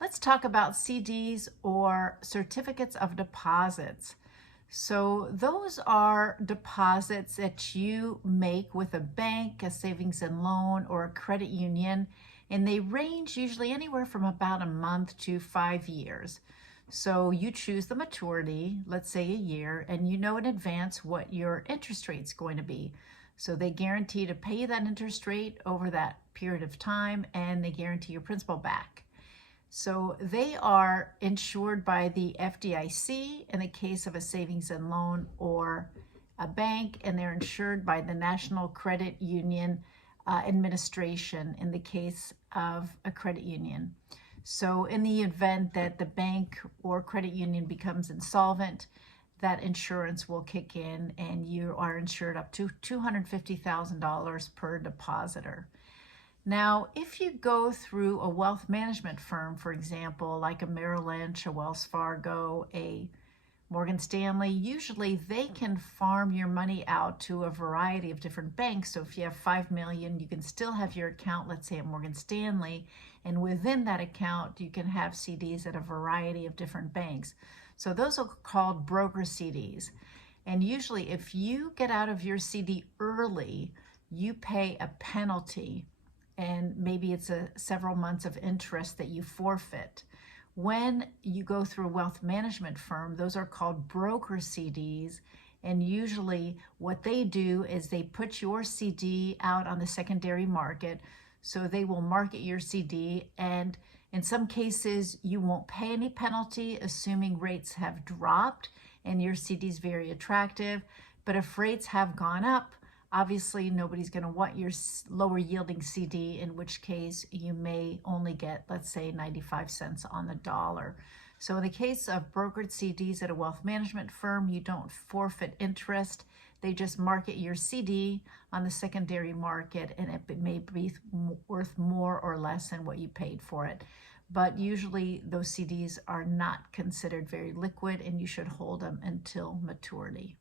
Let's talk about CDs or certificates of deposits. So those are deposits that you make with a bank, a savings and loan, or a credit union, and they range usually anywhere from about a month to 5 years. So you choose the maturity, let's say a year, and you know in advance what your interest rate's going to be. So they guarantee to pay that interest rate over that period of time, and they guarantee your principal back. So they are insured by the FDIC in the case of a savings and loan or a bank, and they're insured by the National Credit Union Administration in the case of a credit union. So in the event that the bank or credit union becomes insolvent, that insurance will kick in and you are insured up to $250,000 per depositor. Now, if you go through a wealth management firm, for example, like a Merrill Lynch, a Wells Fargo, a Morgan Stanley, usually they can farm your money out to a variety of different banks. So if you have $5 million, you can still have your account, let's say at Morgan Stanley, and within that account, you can have CDs at a variety of different banks. So those are called broker CDs. And usually if you get out of your CD early, you pay a penalty, and maybe it's several months of interest that you forfeit. When you go through a wealth management firm, those are called broker CDs, and usually what they do is they put your CD out on the secondary market. So they will market your CD, and in some cases you won't pay any penalty, assuming rates have dropped and your CD is very attractive. But if rates have gone up, obviously nobody's going to want your lower yielding CD, in which case you may only get, let's say, 95 cents on the dollar. So in the case of brokered CDs at a wealth management firm, you don't forfeit interest. They just market your CD on the secondary market, and it may be worth more or less than what you paid for it. But usually those CDs are not considered very liquid, and you should hold them until maturity.